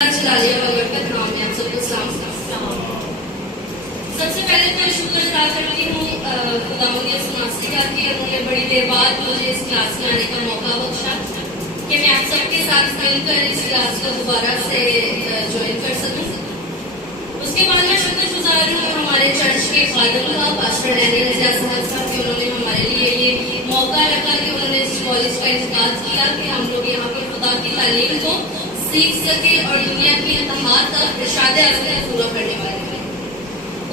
چلالیہ وغیرہ کا نام ہے. آپ سب کو سلام. سب سے پہلے تو شکر ادا کرتی ہوں خداوند یسوع مسیح کا کہ انہوں نے بڑی دیر بعد مجھے اس کلاس میں آنے کا موقع بخشا کہ میں آپ سب کے ساتھ مل کر اس کلاس کو دوبارہ سے جوائن کر سکوں. اس کے بعد میں شکر گزار ہوں ہمارے چرچ کے خادم کا پاسٹر ڈینیل اعجاز صاحب کہ انہوں نے ہمارے لیے یہ موقع رکھا کہ انہوں نے اس کالج کا انعقاد کیا کہ ہم لوگ یہاں پر خدا کی تعلیم کو سیکھ سکے اور دنیا کی انتہا تک ارشاد اصل پورا کرنے والے ہیں.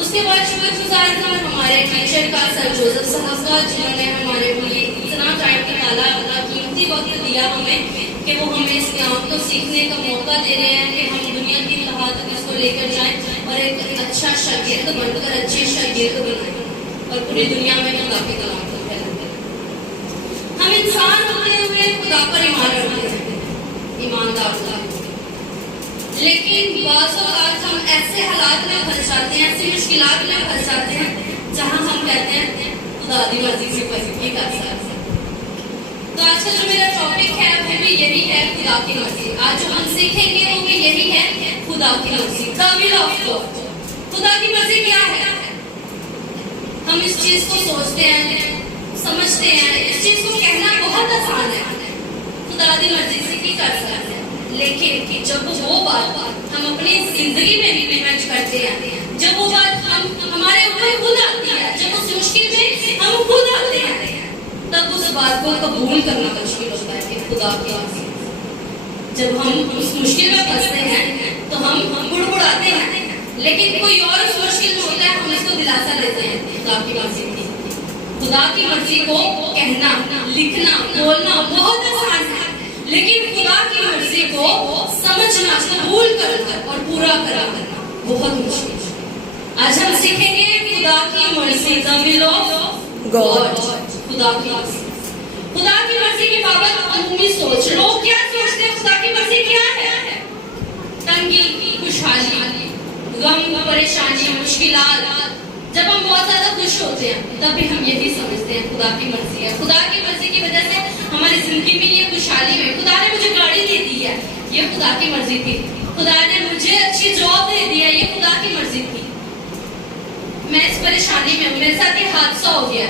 اس کے بعد شکر گزار ہوں ہمارے ٹیچر کا سر جوزف صاحب کا جنہوں نے ہمارے لیے اتنا ٹائم نکالا اتنا قیمتی وقت دیا ہمیں کہ وہ ہمیں اس کام کو سیکھنے کا موقع دے رہے ہیں کہ ہم دنیا کی انتہا تک اس کو لے کر جائیں اور ایک اچھا شاگرد بن کر اچھے شاگرد بنائیں اور پوری دنیا میں خدا کے کلام کو پھیلاتے ہیں. ہم انسان ہوتے ہوئے خدا پر ایمان رکھتے ہیں, ایماندار ہوتا ہے, لیکن بعض اوقات ہم ایسے حالات میں پھنس جاتے ہیں, ایسی مشکلات میں پھنس جاتے ہیں جہاں ہم کہتے ہیں خدا دی مرضی سے کوئی نہیں کر سکتا. تو آج کا جو میرا ٹاپک ہے وہ بھی یہی ہے خدا کی مرضی. آج جو ہم سیکھیں گے وہ بھی یہی ہے خدا کی مرضی. The will of God. خدا کی مرضی کیا ہے؟ ہم اس چیز کو سوچتے ہیں, سمجھتے ہیں, اس چیز کو کہنا بہت آسان ہے خدا دی مرضی سے کی کر سکتے ہیں, لیکن جب وہ بات ہم اپنی زندگی میں امپلیمنٹ کرتے ہیں, جب وہ بات ہمارے اوپر خود آتی ہے, جب اس مشکل میں ہم خود آتے ہیں, تب اس بات کو قبول کرنا مشکل ہوتا ہے کہ خدا کی مرضی. جب ہم اس مشکل میں پھنستے ہیں تو ہم بڑبڑاتے ہیں, لیکن کوئی اور اس مشکل میں ہوتا ہے ہم اس کو دلاسا دیتے ہیں خدا کی مرضی کی. خدا کی مرضی کو کہنا, لکھنا, بولنا بہت آسان ہے, لیکن خدا کی مرضی کو سمجھنا, قبول کرنا اور پورا کرنا بہت مشکل ہے. آج ہم سیکھیں گے خدا کی مرضی, the will of God. خدا کی مرضی. خدا کی مرضی کے بابت عمومی سوچ. لوگ کیا سوچتے ہیں خدا کی مرضی کیا ہے؟ تنگی, خوشحالی, غم, پریشانی, مشکلات. جب ہم بہت زیادہ خوش ہوتے ہیں تب بھی ہم یہی سمجھتے ہیں خدا کی مرضی ہے. خدا کی مرضی کی وجہ سے ہماری زندگی میں یہ خوشحالی ہوئی. خدا نے مجھے گاڑی دے دی ہے, یہ خدا کی مرضی تھی. خدا نے مجھے اچھی جاب دے دی ہے, یہ خدا کی مرضی تھی. میں اس پریشانی میں ہوں, میرے ساتھ یہ حادثہ ہو گیا,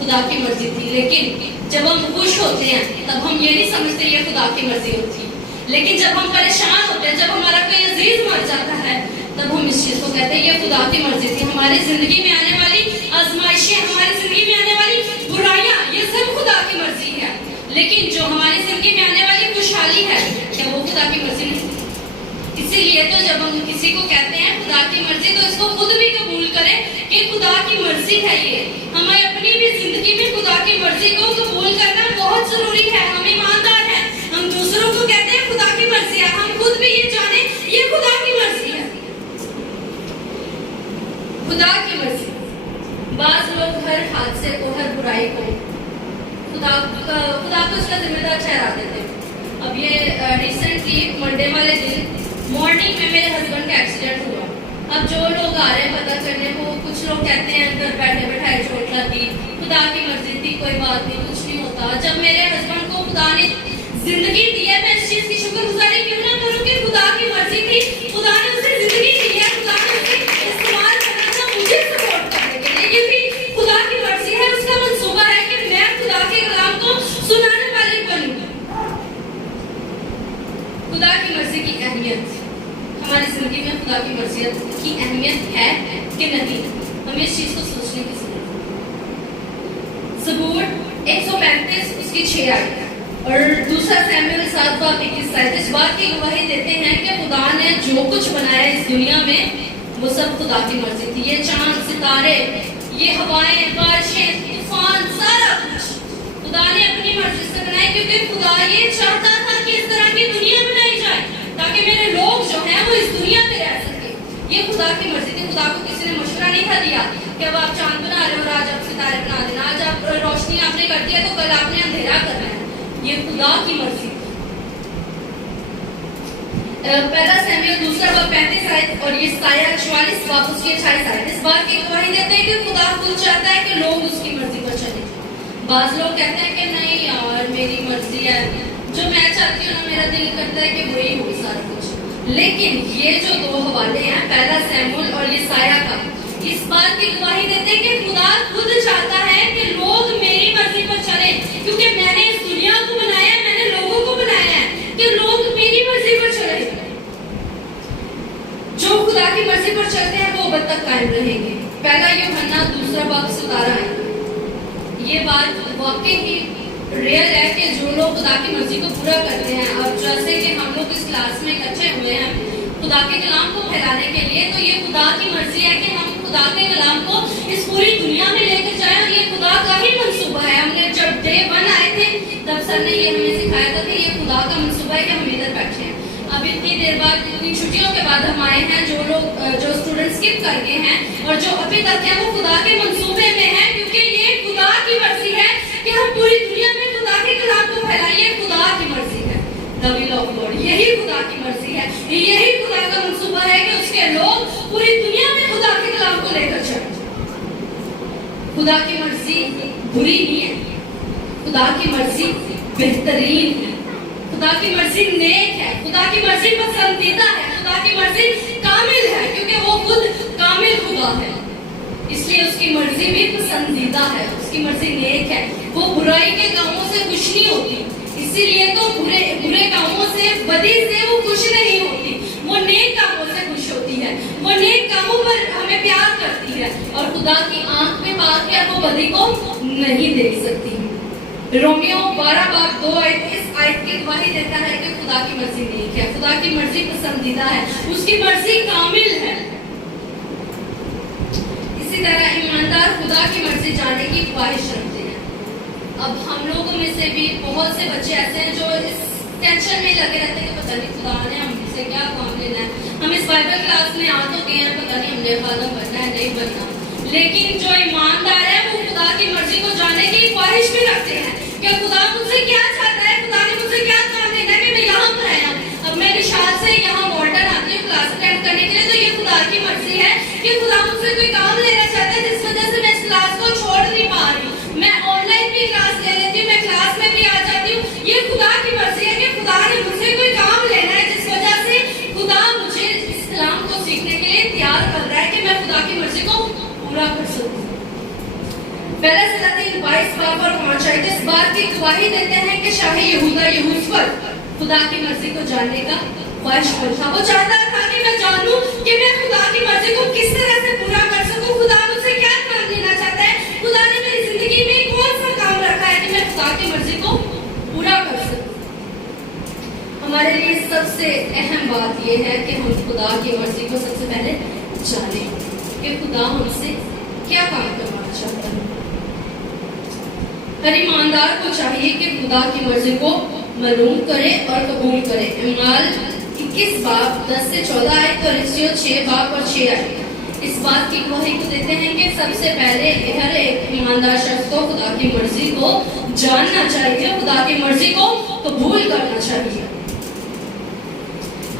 خدا کی مرضی تھی. لیکن جب ہم خوش ہوتے ہیں تب ہم یہ نہیں سمجھتے یہ خدا کی مرضی ہوتی. لیکن جب ہم پریشان ہوتے ہیں, جب ہمارا کوئی عزیز مر جاتا ہے, تب ہم اس چیز کو کہتے ہیں یہ خدا کی مرضی تھی. ہماری زندگی میں آنے والی آزمائشیں, ہماری زندگی میں آنے والی برائیاں, یہ سب خدا کی مرضی ہے. لیکن جو ہماری زندگی میں آنے والی خوشحالی ہے, کیا وہ خدا کی مرضی نہیں؟ اسی لیے تو جب ہم کسی کو کہتے ہیں خدا کی مرضی, تو اس کو خود بھی قبول کریں کہ خدا کی مرضی ہے. یہ ہمیں اپنی بھی زندگی میں خدا کی مرضی کو قبول کرنا بہت ضروری ہے. ہم ایماندار ہیں, ہم دوسروں کو کہتے ہیں خدا کی مرضی ہے, ہم خود بھی یہ جانیں یہ خدا کی مرضی ہے. خدا کی مرضی. بعض لوگ ہر حادثے کو, ہر برائی کو خدا کو اس کا ذمہ دار ٹھہرا دیتے ہیں. اب یہ ریسنٹلی منڈے والے دن مارننگ میں میرے ہسبینڈ کا ایکسیڈنٹ ہوا. اب جو لوگ آ رہے ہیں پتہ کرنے کو, کچھ لوگ کہتے ہیں گھر بیٹھے بیٹھائے چوٹ لگی, خدا کی مرضی تھی, کوئی بات نہیں, کچھ نہیں ہوتا. جب میرے ہسبینڈ کو خدا نے زندگی دی ہے, میں اس چیز کی شکر گزاری کیوں نہ کروں کہ خدا کی مرضی تھی, خدا نے اسے زندگی دی ہے, خدا نے اسے استعمال کرنا تھا مجھے سپورٹ کرنے کے لیے. یہ بھی خدا کی مرضی ہے, اس کا منصوبہ ہے کہ میں خدا کے کلام کو سنانے والی بنوں. خدا کی مرضی کی اہمیت ہماری زندگی میں, خدا کی مرضی کی اہمیت ہے کہ نہیں, ہمیں اس چیز کو سوچنے کی ضرورت ہے. زبور 135 اس کی 6 آیت ہے اور دوسرا سیموئیل 7:21 اس بات کی گواہی دیتے ہیں کہ خدا نے جو کچھ بنایا اس دنیا میں وہ سب خدا کی مرضی تھی. یہ چاند, ستارے, یہ ہوائیں, بارشیں, طوفان, سارا کچھ خدا نے اپنی مرضی سے بنایا, کیونکہ خدا یہ چاہتا تھا کہ اس طرح کی دنیا بنائی جائے تاکہ میرے لوگ جو ہیں وہ اس دنیا میں رہ سکے. یہ خدا کی مرضی تھی. خدا کو کسی نے مشورہ نہیں تھا دیا کہ اب آپ چاند بنا رہے ہو اور آج آپ ستارے بنا دینا, آج آپ روشنی آپ نے کر دیا تو کل آپ نے اندھیرا کرنا ہے. یہ خدا کی مرضی تھی. پہلا سیموئیل 2:35 آیت اور یہ 44:28 آیت اس بات کی گواہی دیتے ہیں کہ خدا خود چاہتا ہے کہ لوگ اس کی مرضی پر چلیں. بعض لوگ کہتے ہیں کہ نہیں یار میری مرضی ہے, جو میں چاہتی ہوں نا, میرا دل کرتا ہے کہ وہی ہو سارا کچھ. لیکن یہ جو دو حوالے ہیں، پہلا سیمول اور یسایہ کا، اس بات کی گواہی دیتے ہیں کہ خدا خود چاہتا ہے کہ لوگ میری مرضی پر چلیں، کیونکہ میں نے اس دنیا کو بنایا ہے، میں نے لوگوں کو بنایا ہے کہ لوگ میری مرضی پر چلیں۔ جو خدا کی مرضی پر چلتے ہیں وہ ابد تک قائم رہیں گے۔ پہلا یوحنا 2:17 ہے۔ یہ بات واقعی ہی ریئل ہے کہ جو لوگ خدا کی مرضی کو پورا کرتے ہیں، اور جیسے کہ ہم لوگ اس کلاس میں اکٹھے ہوئے ہیں خدا کے کلام کو پھیلانے کے لیے، تو یہ خدا کی مرضی ہے کہ ہم خدا کے کلام کو اس پوری دنیا میں لے کر جائیں، اور یہ خدا کا ہی منصوبہ ہے۔ ہم نے جب ڈے 1 آئے تھے تب سر نے یہ ہمیں سکھایا تھا کہ یہ خدا کا منصوبہ ہے کہ ہم ادھر بیٹھے ہیں۔ اب اتنی دیر بعد، اتنی چھٹیوں کے بعد ہم آئے ہیں، جو اسٹوڈنٹ اسکپ کر کے ہیں اور جو ابھی تک ہیں، وہ خدا کے منصوبے میں ہیں، کیونکہ یہ خدا کی مرضی ہے کہ ہم پوری دنیا میں خدا کے کلام کو پھیلائیں۔ خدا کی مرضی ہے، the will of God، یہی خدا کی مرضی ہے، یہی خدا کا منصوبہ ہے کہ اس کے لوگ پوری دنیا میں خدا کے کلام کو لے کر چلیں۔ خدا کی مرضی بری نہیں ہے، خدا کی مرضی بہترین ہے، خدا کی مرضی نیک ہے، خدا کی مرضی پسندیدہ ہے، خدا کی مرضی کامل ہے، کیونکہ وہ خود کامل خدا ہے، اس لیے اس کی مرضی بھی پسندیدہ ہے، اس کی مرضی نیک ہے۔ وہ برائی کے کاموں سے خوش نہیں ہوتی، اسی لیے تو برے کاموں سے، بدی سے وہ خوش نہیں ہوتی، وہ نیک کاموں سے خوش ہوتی ہے، وہ نیک کاموں پر ہمیں پیار کرتی ہے، اور خدا کی آنکھ میں پاک ہے، وہ بدی کو نہیں دیکھ سکتی۔ رومیو 12:2 اس آیت کی گواہی دیتا ہے کہ خدا کی مرضی نیک ہے، خدا کی مرضی پسندیدہ ہے، اس کی مرضی کامل ہے۔ اسی طرح ایماندار خدا کی مرضی جاننے کی خواہش رکھتے ہیں۔ اب ہم لوگوں میں سے بھی بہت سے بچے ایسے ہیں جو اس ٹینشن میں لگے رہتے ہیں کہ پتہ نہیں خدا نے ہم سے کیا کام لینا ہے، ہم اس بائبل کلاس میں آ تو گئے ہیں، پتہ نہیں ہم نے خادم بننا ہے نہیں بننا۔ لیکن جو ایماندار ہے وہ خدا کی مرضی کو جاننے کی خواہش بھی رکھتے ہیں کہ خدا مجھ سے کیا چاہتا ہے، خدا نے مجھ سے کیا کام لینا ہے کہ میں یہاں پر آیا ہوں۔ اب میں نشاد سے یہاں مالٹن آتی ہوں کلاس اٹینڈ کرنے کے لیے، تو یہ خدا کی مرضی ہے کہ خدا مجھ سے کوئی کام لینا چاہتا ہے، جس وجہ سے میں اس کلاس کو چھوڑ نہیں پا رہی ہوں، میں آن لائن بھی کلاس لے لیتی ہوں، میں کلاس میں بھی آ جاتی ہوں۔ یہ خدا کی مرضی ہے کہ خدا نے مجھ سے کوئی کام لینا ہے، جس وجہ سے خدا مجھے اس کلام کو سیکھنے کے لیے تیار کر رہا ہے کہ میں خدا کی مرضی کو پورا کر سکوں۔ پہلا سلاطین 22:5 اس بات کی گواہی دیتے ہیں کہ شاہ یہودا یہوذفر خدا کی مرضی کو جاننے کا خواہش مند تھا۔ وہ چاہتا تھا کہ میں جانوں کہ میں خدا کی مرضی کو کس طرح سے پورا کر سکوں، خدا مجھ سے کیا کام لینا چاہتا ہے، خدا نے میری زندگی میں کون سا کام رکھا ہے کہ میں خدا کی مرضی کو پورا کر سکوں۔ ہمارے لیے سب سے اہم بات یہ ہے کہ ہم خدا کی مرضی کو سب سے پہلے جانیں کہ خدا ہم سے کیا کام کروانا چاہتا ہے۔ ہر ایماندار کو چاہیے کہ خدا کی مرضی کو معلوم کرے اور قبول کرے۔ اعمال 21:10-14 آیت اور افسیوں 6:6 آیت اس بات کی گواہی کو دیتے ہیں کہ سب سے پہلے ہر ایک ایماندار شخص کو خدا کی مرضی کو جاننا چاہیے، خدا کی مرضی کو قبول کرنا چاہیے۔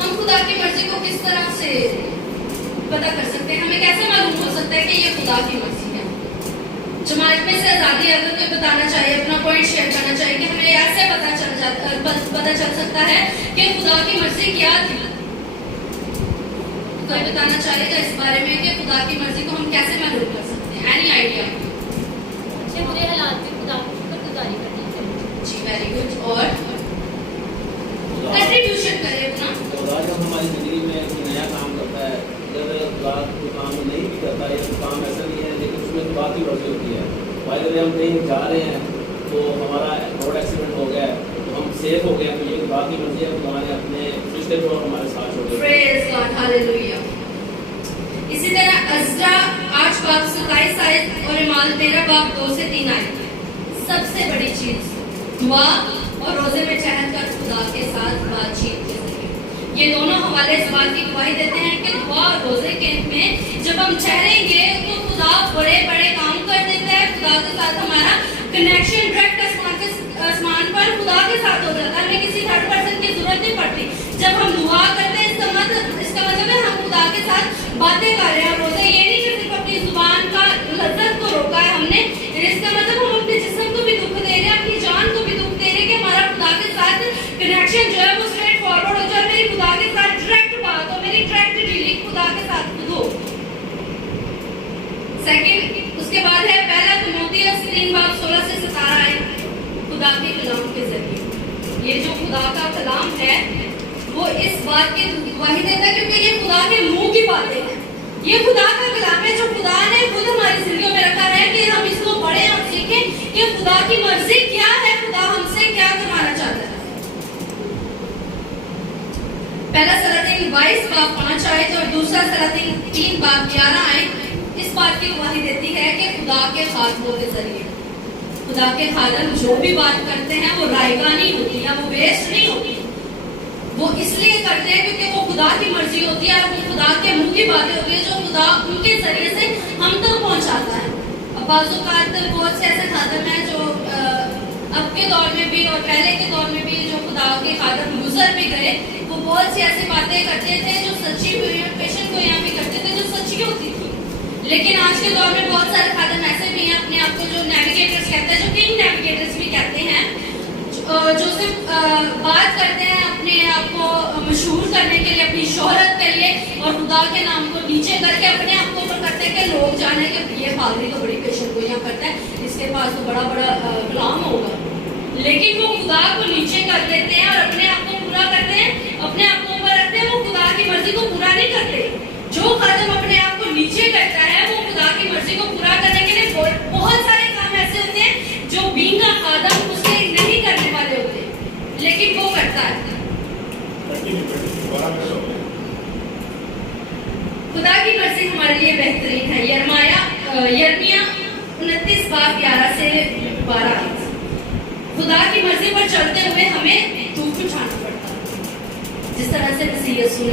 ہم خدا کی مرضی کو کس طرح سے پتہ کر سکتے ہیں، ہمیں کیسے معلوم ہو سکتا ہے کہ یہ خدا کی مرضی ہے؟ جماعت میں سے آزادی اگر کوئی بتانا چاہیے، اپنا پوائنٹ شیئر کرنا چاہیے کہ ہمیں ایسے پتہ چل سکتا ہے کہ خدا کی مرضی کیا تھی۔ کوئی بتانا چاہے گا اس بارے میں کہ خدا کی مرضی کو ہم کیسے معلوم کر سکتے ہیں؟ Any idea? اچھے برے حالات میں خدا کی شکر گزاری کرنی چاہیے۔ جی ویری گڈ۔ اور کنٹریبیوشن کرے اپنا۔ خدا جب ہماری زندگی میں کوئی نیا کام کرتا ہے، جب خدا کوئی کام نہیں بھی کرتا ہے، یہ کام ایسا نہیں ہے لیکن اس میں خدا کی مرضی ہوتی ہے۔ بھائی اگر ہم کہیں جا رہے ہیں تو ہمارا روڈ ایکسیڈنٹ ہو گیا ہے تو ہم سیف ہو گئے ہیں، تو یہ خدا کی مرضی ہے، خدا نے اپنے فرشتے کو ہمارے ساتھ چھوڑے۔ پریز گاڈ، ہاللیلویا۔ اسی طرح عزرا 8:27 آیت اور اعمال 13:2-3 آیت سب سے بڑی چیز دعا اور روزے میں ٹھہر کر خدا کے ساتھ بات چیت کے ذریعے، یہ دونوں حوالے اس بات کی گواہی دیتے ہیں کہ دعا اور روزے کے میں جب ہم ٹھہریں گے تو خدا بڑے بڑے کام کر دیتا ہے، خدا کے ساتھ ہمارا کنیکشن ڈائریکٹ آسمان پر خدا کے ساتھ ہو جاتا ہے، ہمیں کسی تھرڈ پرسن کی ضرورت نہیں پڑتی۔ جب ہم دعا کرتے ہیں اس کا مطلب ہے ہم خدا کے ساتھ باتیں کر رہے ہیں۔ روزے یہ نہیں کہ صرف اپنی زبان کا لذت کو روکا ہے ہم نے، اس کا مطلب ہم اپنے جسم کو بھی دکھ دے رہے ہیں، اپنی جان کو بھی دکھ دے رہے ہیں کہ ہمارا خدا کے ساتھ کنیکشن جو ہے وہ اسٹریٹ فارورڈ ہو جائے، میری خدا کے ساتھ ڈائریکٹ یہ جو خدا کا کلام ہے وہ اس بات کی گواہی دیتا ہے کیونکہ یہ خدا کے منہ کی باتیں ہیں. یہ خدا کا کلام ہے جو خدا نے خود ہماری زندگیوں میں رکھا ہے کہ ہم اس کو پڑھیں اور سیکھیں کہ خدا کی مرضی کیا ہے, خدا ہم سے کیا کروانا چاہتا ہے. پہلا سلاطین 22 باب 5 آیت اور دوسرا سلاطین 3 باب 11 آیت اس بات کی گواہی دیتی ہے کہ خدا کے خادموں کے ذریعے خدا کے خادم جو بھی بات کرتے ہیں وہ رائگاں نہیں ہوتی ہے, وہ ویسٹ نہیں ہوتی. وہ اس لیے کرتے ہیں کیونکہ وہ خدا کی مرضی ہوتی ہے اور وہ خدا کے منہ کی باتیں ہوتی ہیں جو خدا ان کے ذریعے سے ہم تک پہنچاتا ہے. اب بعض اوقات بہت سے ایسے خادم ہیں جو اب کے دور میں بھی اور پہلے کے دور میں بھی جو خدا کے خادم گزر بھی گئے, وہ بہت سی ایسی باتیں کرتے تھے جو سچی پیشنٹ کو یہاں بھی کرتے تھے جو سچی ہوتی تھی. لیکن آج کے دور میں بہت سارے خادم ایسے بھی ہیں اپنے آپ کو جو نیویگیٹرز کہتے ہیں, جو کنگ نیویگیٹرز بھی کہتے ہیں, جو صرف بات کرتے ہیں اپنے آپ کو مشہور کرنے کے لیے, اپنی شہرت کے لیے, اور خدا کے نام کو نیچے کر کے اپنے آپ کو اوپر کرتے ہیں کہ لوگ جانے کہ یہ پادری تو بڑی پیشنٹ کو یہاں کرتا ہے, اس کے پاس تو بڑا بڑا کلام ہوگا. لیکن وہ خدا کو نیچے کر دیتے ہیں اور اپنے آپ کو پورا کرتے ہیں, اپنے آپ کو اوپر رکھتے ہیں. وہ خدا کی مرضی کو پورا نہیں کرتے. جو خادم اپنے آپ کو نیچے کرتا ہے وہ خدا کی مرضی کو پورا کرنے کے لیے بہت سارے کام ایسے ہوتے ہیں جو بینگ کا خادم اسے نہیں کرنے والے ہوتے, لیکن وہ کرتا ہے. خدا کی مرضی ہمارے لیے بہترین ہے. یرمیا 29 باب 11 سے 12. خدا کی مرضی پر چلتے ہوئے ہمیں دکھ اٹھانا پڑتا ہے, جس طرح سے مسیح یسوع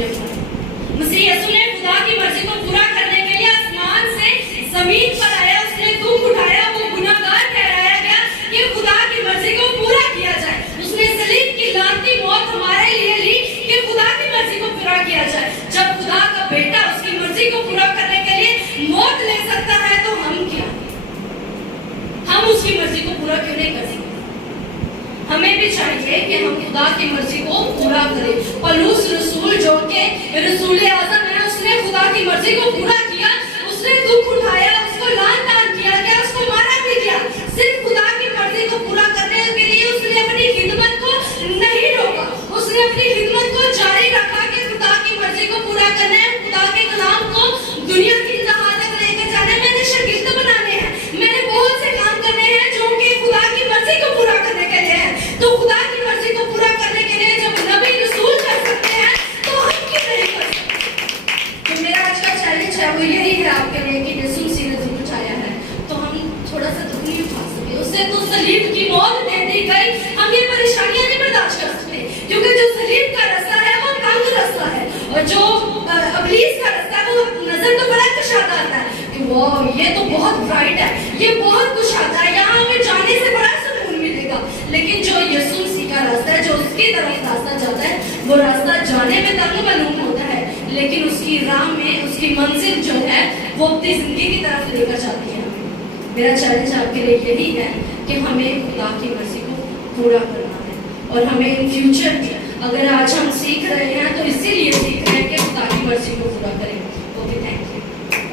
نے خدا کی مرضی کو پورا کرنے کے لیے آسمان سے زمین پر آیا, اس نے دکھ اٹھایا, وہ گناہگار ٹھہرایا گیا کہ خدا کی مرضی کو پورا کیا جائے. اس نے صلیب کی لعنتی موت ہمارے لیے لی کہ خدا کی مرضی کو پورا کیا جائے. جب خدا کا بیٹا اس کی مرضی کو پورا کرنے کے لیے موت لے سکتا ہے تو ہم کیا, ہم اس کی مرضی کو پورا کیوں نہیں کر سکتے؟ ہمیں بھی چاہیے کہ ہم خدا کی مرضی کو پورا کریں. پولس رسول جو کہ رسول اعظم ہے, اس نے خدا کی مرضی کو پورا کیا. اس نے دکھ اٹھایا, اس کو لعن طعن کیا گیا, اس کو مارا بھی گیا. صرف خدا کی مرضی کو پورا کرنے کے لیے اس نے اپنی خدمت کو نہیں روکا, اس نے اپنی خدمت کو جاری رکھا کہ خدا کی مرضی کو پورا کرنا ہے, خدا کے کلام کو دنیا کی انتہا تک لے کر جانا ہے. میں نے شاگرد بنانے ہیں, میں نے بہت سے کام کرنے ہیں جو کہ خدا کی مرضی کو پورا کرنے کے لیے ہے. تو خدا کی مرضی کو پورا کرنے کے لیے جب نبی رسول کر سکتے ہیں تو ہم کیوں نہیں کر سکتے؟ تو میرا آج کا چیلنج ہے وہ یہی ہے آپ کے لیے کہ یسوع مسیح نے دکھ اٹھایا ہے تو ہم تھوڑا سا دکھ نہیں اٹھا سکے. اس سے تو صلیب کی موت دے دی گئی, ہم یہ پریشانیاں نہیں برداشت کر سکتے کیونکہ جو صلیب کا رستہ ہے وہ تنگ رستہ ہے, اور جو ابلیس کا رستہ ہے وہ نظر تو بڑا کشادہ آتا ہے کہ وہ یہ تو بہت برائٹ ہے, یہ بہت کشادہ ہے, یہاں ہمیں جانے سے بڑا سکون ملے گا. لیکن جو یسوع مسیح کا راستہ ہے, جو اس کی طرف راستہ جاتا ہے, وہ راستہ جانے میں تنگ معلوم ہوتا ہے, لیکن اس کی راہ میں اس کی منزل جو ہے وہ اپنی زندگی کی طرف لے کر جاتی ہے. میرا چیلنج آپ کے لیے یہی ہے کہ ہمیں خدا کی مرضی کو پورا کرنا ہے, اور ہمیں ان فیوچر میں اگر آج ہم سیکھ رہے ہیں تو اسی لیے سیکھ رہے ہیں کہ خدا کی مرضی کو پورا کریں. Okay, thank you.